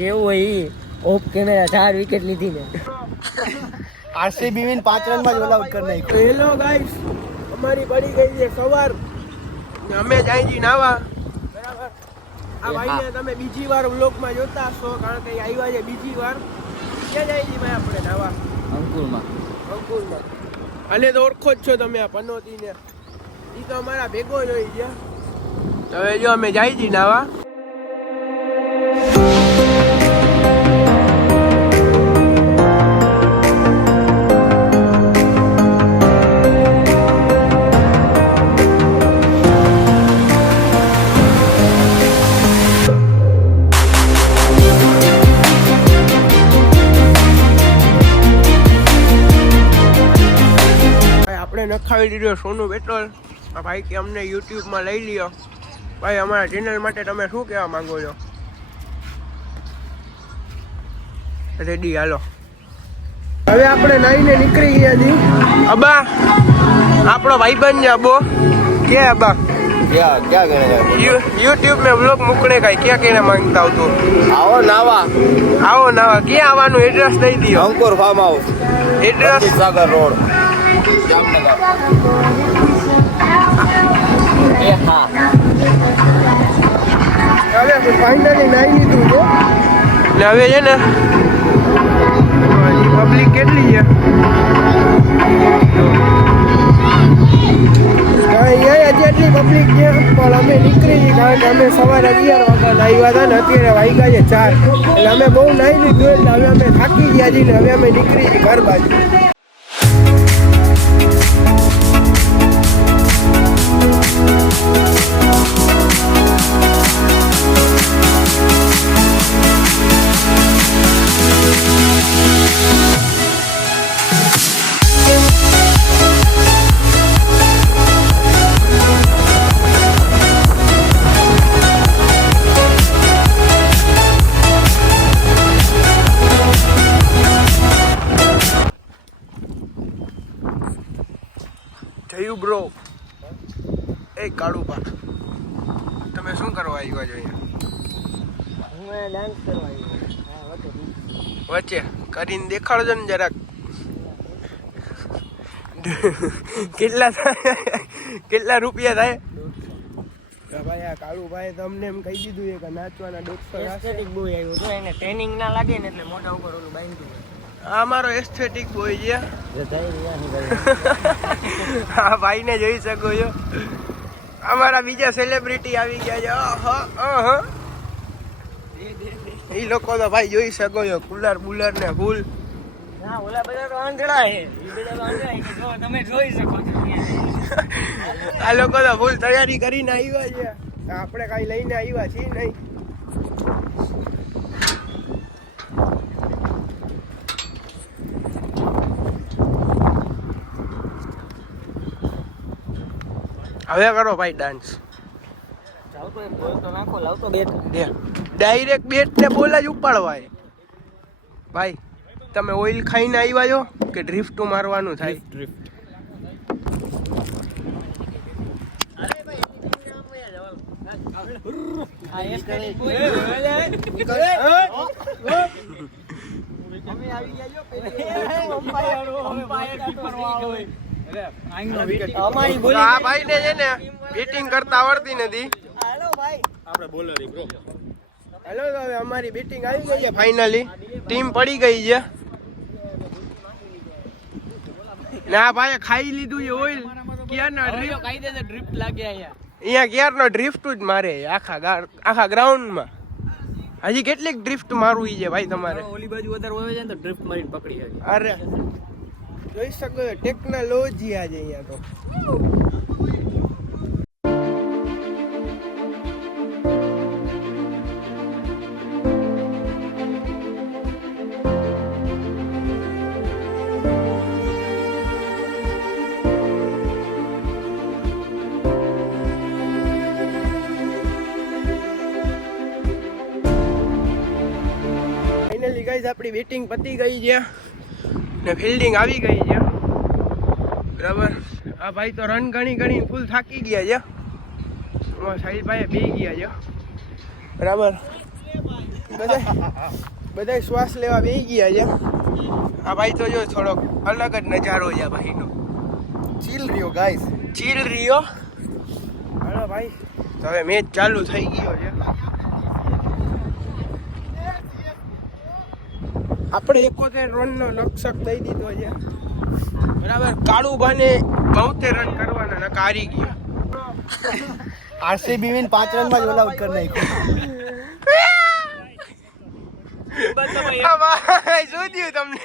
જેવું હોય ઓપ camera 4 wicket લીધી ને આરસીબી વિન 5 રનમાં જ ઓલ આઉટ કરી નાખ્યો. હેલો ગાઈસ, અમારી પડી ગઈ છે સવાર. અમે જાય જી નાવા. બરાબર. આ ભાઈને તમે બીજી વાર વ્લોગમાં જોતા હશો, કારણ કે આવ્યા છે બીજી વાર. ક્યાં જાય જી ભાઈ આપણે નાવા? અંકુરમાં. અને તો ઓળખો જ છો તમે આ પનોતીને. ઈ તો અમારા ભેગો જ હોય છે. હવે જો અમે જાય જી નાવા. નખાવી દીધો સોનું પેટ્રોલ. આ ભાઈ કે અમને યુટ્યુબમાં લઈ લ્યો. ભાઈ અમારા ચેનલ માટે તમે શું કહેવા માંગો છો? રેડી, હાલો. હવે આપણે નાઈને નીકળી ગયા છી. અબા આપણો ભાઈબંધ છે અબો. કે અબા ક્યાં ગણે યુટ્યુબ में व्लॉग મૂકने का क्या कहना मांगता हो तू? આવો નાવા. ક્યાં આવવાનું એડ્રેસ દઈ દિયો. અંકુર ફાર્મ હાઉસ, એડ્રેસ સાગર રોડ, જામનગર. હા હવે ફાઇનલી નાઈ લીધું છે ને હવે છે ને પબ્લિક કેટલી છે જેટલી પબ્લિક છે, પણ અમે નીકળી કારણ કે અમે સવારે 11 વાગ્યા આવ્યા હતા ને અત્યારે વાગ્યા છે 4. એટલે અમે બહુ નાઈ લીધું એટલે હવે અમે થાકી ગયા છીએ ને હવે અમે નીકળી છીએ ઘર બાજુ. થયું બ્રો. એ કાળુભા, તમે શું કરવા આવ્યા છો અહીંયા? હું ડાન્સ કરવા આવ્યો. વચ્ચે કરીને દેખાડજો ને જરાક. કેટલા રૂપિયા થાય? ભાઈ આ કાળુભાઈ તમને એમ કહી દીધું છે કે નાચવાના 150 એસ્થેટિક બહુ આવ્યું તો એને ટ્રેનિંગ ના લાગે ને એટલે મોઢા ઉપર ઓલું બાંધ્યું. આ મારો એસ્થેટિક બોય છે. એ થઈ રહ્યા ને હા ભાઈને જોઈ શકો છો. અમારા બીજા સેલિબ્રિટી આવી ગયા છે. એ લોકો તો ભાઈ જોઈ શકો છો, કુલર બુલર ને ફૂલ. ના ઓલા બધા તો આંધળા છે. એ બધા તો આંધળા છે. જો તમે જોઈ શકો છો. આ લોકો તો ફૂલ તૈયારી કરીને આવ્યા છે. આપણે કઈ લઈને આવ્યા છીએ નહીં. હવે કરો ભાઈ ડાન્સ. ચાલતો એક બોલ તો નાખો, લાવતો બેટ. ડાયરેક્ટ બેટ ને બોલ જ ઉપાડવાય. ભાઈ તમે ઓઇલ ખાઈને આવ્યા છો કે ડ્રિફ્ટ મારવાનું થાય? આ ભાઈ ને છે ને બેટિંગ કરતા આવડતી નથી. હેલો તો હવે અમારી બેટિંગ આવી ગઈ છે ફાઇનલી. ટીમ પડી ગઈ છે ને આ ભાઈ ખાઈ લીધું છે ઓઇલ. ક્યારનો ડ્રિફ્ટ લાગ્યા અહીંયા ક્યારનો ડ્રિફ્ટ જ મારે આખા ગ્રાઉન્ડમાં. હજી કેટલીક ડ્રિફ્ટ મારવી છે ભાઈ તમારે? ઓલી બાજુ વધારે હોય છે ને તો ડ્રિફ્ટ મારીને પકડી જાય. અરે જોઈ શકો છો ટેકનોલોજી આજે અહીંયા તો. ફાઇનલી ગાઈઝ આપણી બેટિંગ પતી ગઈ છે ને ફિલ્ડિંગ આવી ગઈ છે. બરાબર. આ ભાઈ તો રન ગણી ફૂલ થાકી ગયા છે. સાહિલભાઈ બે ગયા છે. બરાબર. બધા શ્વાસ લેવા બેસી ગયા છે. આ ભાઈ તો જો થોડોક અલગ જ નજારો છે ભાઈનો. ચીલ રહ્યો ગાઈસ, ચીલ રહ્યો. હાલો ભાઈ, તો હવે મેચ ચાલુ થઈ ગયો છે. આપણે 71 રનનો લક્ષ્ય દઈ દીધો છે. બરાબર, કાળુભાને 72 રન કરવાના ને હારી ગયા. આરસીબી વિન 5 રનમાં જ ઓલ આઉટ કરી નાખ્યું. શું થયું તમને?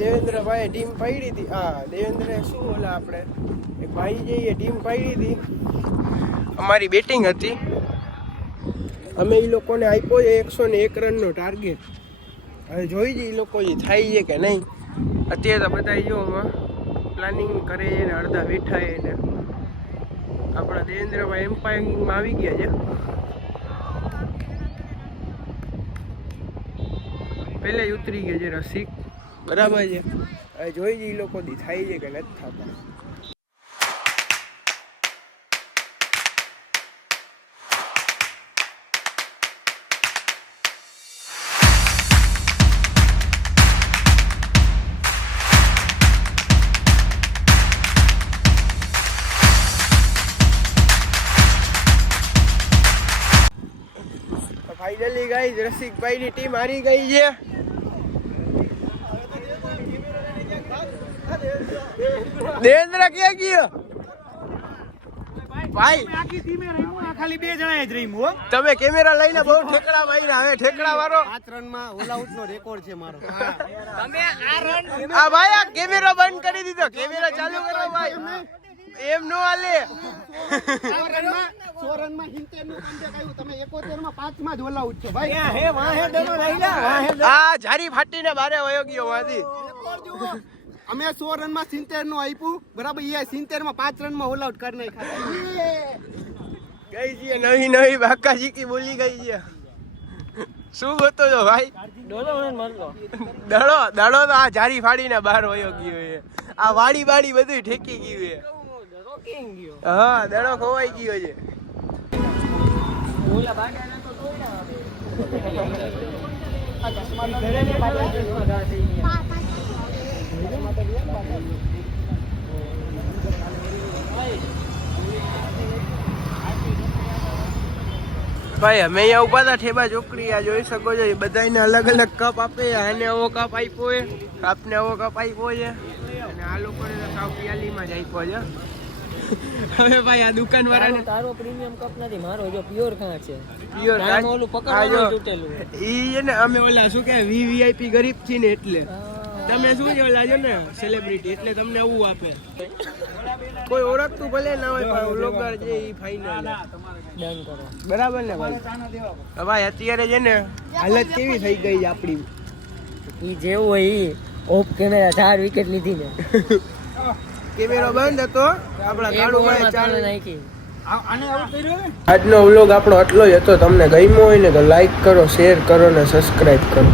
દેવેન્દ્રભાઈએ ટીમ પાડી હતી. દેવેન્દ્ર શું ઓલા આપણે એક ભાઈ જઈએ ટીમ પાડી હતી. અમારી બેટિંગ હતી. અમે એ લોકોને આપ્યો છે 101 રનનો ટાર્ગેટ. હવે જોઈ જઈએ એ લોકો જે થાય છે કે નહીં. અત્યારે તો બધા જો પ્લાનિંગ કરે છે ને અડધા બેઠા છે ને આપણા દેવેન્દ્રભાઈ એમ્પાયરિંગમાં આવી ગયા છે. પહેલે જ ઉતરી ગયા છે રસિક. બરાબર છે. હવે જોઈ જઈએ એ લોકો દી થાય છે કે નથી થતા. ફાઇનલી ગાઈસ રસિકભાઈ ની ટીમ હારી ગઈ છે. દેવેન્દ્ર ક્યાં ગયો ભાઈ? આખી ટીમે રમ્યું, આ ખાલી 2 જણાએ જ રમ્યું હો. તમે કેમેરા લઈને બહુ ઠેકડા માર્યા. હવે ઠેકડા વાળો 5 રનમાં ઓલ આઉટ નો રેકોર્ડ છે મારો. તમે આ રન આ ભાઈ આ કેમેરો બંધ કરી દીધો. કેમેરા ચાલુ કરો ભાઈ. એમ નો હાલે. 100 રનમાં 70 નું કમબેક આવ્યું. તમે 71 માં 5 માં જ ઓલ આઉટ છો ભાઈ. ક્યાં હે વાહે દડો લઈ લે વાહે આ જારી ફાટીને બારે વયો ગયો માંથી. અમે 100 રનમાં 70 નું આપ્યું બરાબર. એ 70 માં 5 રનમાં ઓલ આઉટ કરી નાખ્યા. ગઈ છે નવી બાકાજી કી બોલી ગઈ છે. શું ગોતો છો ભાઈ? ડોલો ને મારલો. દડો તો આ જારી ફાડીને બહાર વયો ગયો છે. આ વાડી બાડી બધું ઠેકી ગયું છે. રોકિંગ ગયો. હા દડો ખોવાઈ ગયો છે. ઓલા બાગાને તો તોડ્યા હવે. આ ચશ્મા તો ઘરે ને બાગા ચશ્મા ગાશે ભાઈ અમે અહીંયા ઉભા હતા ઠેબા ચોકડી. આ જોઈ શકો છો બધાને અલગ અલગ કપ આપે. આને એવો કપ આપ્યો છે, આપને એવો કપ આપ્યો છે, અને આ લોકોને તો સાવ પિયાલીમાં જ આપ્યો છે. હવે ભાઈ આ દુકાન વાળાને તારો પ્રીમિયમ કપ નથી, મારો જો પ્યોર કાચ છે. પ્યોર આમાં ઓલું પકડવાનું તૂટેલું. ઈ છે ને અમે ઓલા શું કે વીવીઆઈપી ગરીબ છીએ ને એટલે તમે શું છે ઓલા છો ને સેલિબ્રિટી એટલે તમને આવું આપે. કોઈ ઓળખતું ભલે ના હોય પણ વ્લોગર છે ઈ ફાઇનલ ડન કરો. બરાબર ને ભાઈ? તો ભાઈ અત્યારે છે ને હાલત કેવી થઈ ગઈ છે આપણી? ઈ જેવું હોય ઈ ઓફ કેમેરા 4 વિકેટ લીધી ને કેમેરો બંધ હતો આપણા કાળુભાઈ ચાલે નાખી. આને આઉટ કર્યો ને. આજનો વ્લોગ આપણો આટલો જ હતો. તમને ગમ્યો હોય ને તો લાઈક કરો, શેર કરો ને સબસ્ક્રાઇબ કરો.